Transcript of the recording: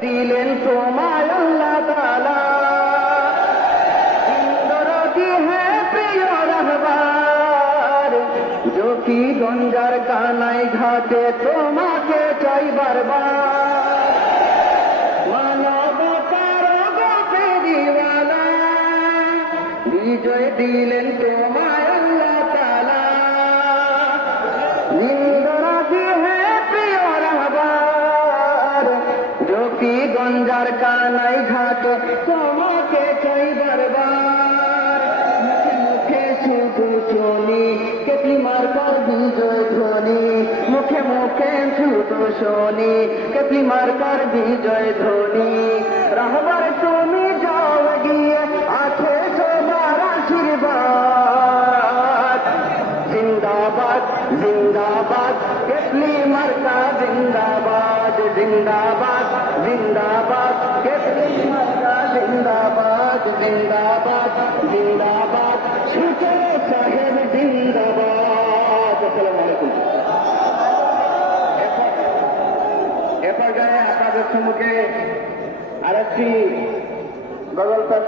দিলেন তোমায় আল্লাহ তাআলা ইন্দরতি হে প্রিয় রাহবার জ্যোতি গঞ্জার কানাই ঘাটে তোমাকে চাই বারবার মানবতার গোপে দিওয়ালা বিজয় দিলেন তোমায় আল্লাহ তাআলা ইন্দরতি হে প্রিয় রাহবার জ্যোতি গঞ্জার কানাই ঘাটে তোমাকে চাই বারবার মুখে মুখে শুধু শুনি কেতলি মার্কার বিজয় ধ্বনি মুখে মুখে শুধু শুনি কেতলি মার্কার বিজয় ধ্বনি রাহবার তুমি যাও গিয়ে আছে তোমার আশীর্বাদ জিন্দাবাদ জিন্দাবাদ কেতলি মার্কা জিন্দাবাদ জিন্দাবাদ জিন্দাবাদ কেতলি মার্কা জিন্দাবাদ জিন্দাবাদ জিন্দাবাদ সুচে সাহেব জিন্দাবাদ। আসসালামু আলাইকুম। এ পর্যায়ে আপনাদের সম্মুখে আরেকটি গজল পেশ